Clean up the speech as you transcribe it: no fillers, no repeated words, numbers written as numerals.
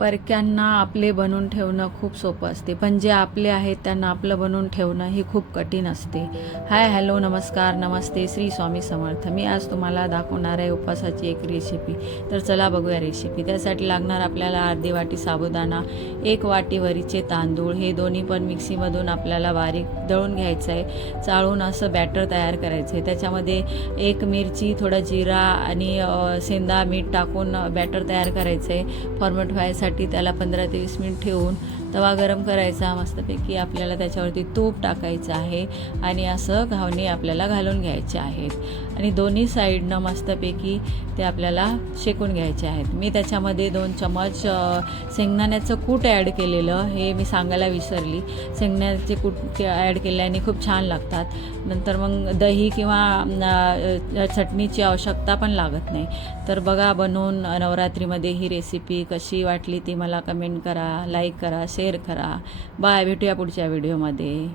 परक्यांना आपले बनवून ठेवणं खूप सोपं असते, पण जे आपले आहेत त्यांना आपलं बनवून ठेवणं ही खूप कठीण असते. हाय, हॅलो, नमस्कार, नमस्ते, श्री स्वामी समर्थ. मी आज तुम्हाला दाखवणार आहे उपवासाची एक रेसिपी. तर चला बघूया रेसिपी. त्यासाठी लागणार आपल्याला अर्धी वाटी साबुदाणा, 1 वाटी वरीचे तांदूळ, हे दोन्ही पण मिक्सीमधून आपल्याला बारीक दळून घ्यायचं आहे. चाळून असं बॅटर तयार करायचं आहे. त्याच्यामध्ये 1 मिरची, थोडा जिरा आणि सेंदा मीठ टाकून बॅटर तयार करायचं आहे. फॉर्मेट व्हायसाठी त्याला 15 ते 20 मिनिट ठेवून तवा गरम करायचा. मस्तपैकी आपल्याला त्याच्यावरती तूप टाकायचं आहे आणि असं घावणे आपल्याला घालून घ्यायचे आहेत आणि दोन्ही साईडनं मस्तपैकी ते आपल्याला शेकून घ्यायचे आहेत. मी त्याच्यामध्ये 2 चमच शेंगदाण्याचं कूट ॲड केलेलं, हे मी सांगायला विसरली. शेंगदाण्याचे कूट ॲड केल्याने खूप छान लागतात. नंतर मग दही किंवा चटणीची आवश्यकता पण लागत नाही. तर बघा बनवून नवरात्रीमध्ये ही रेसिपी कशी वाटली ती मला कमेंट करा, लाईक करा, शेअर करा. बाय, भेटूया पुढच्या व्हिडिओमध्ये.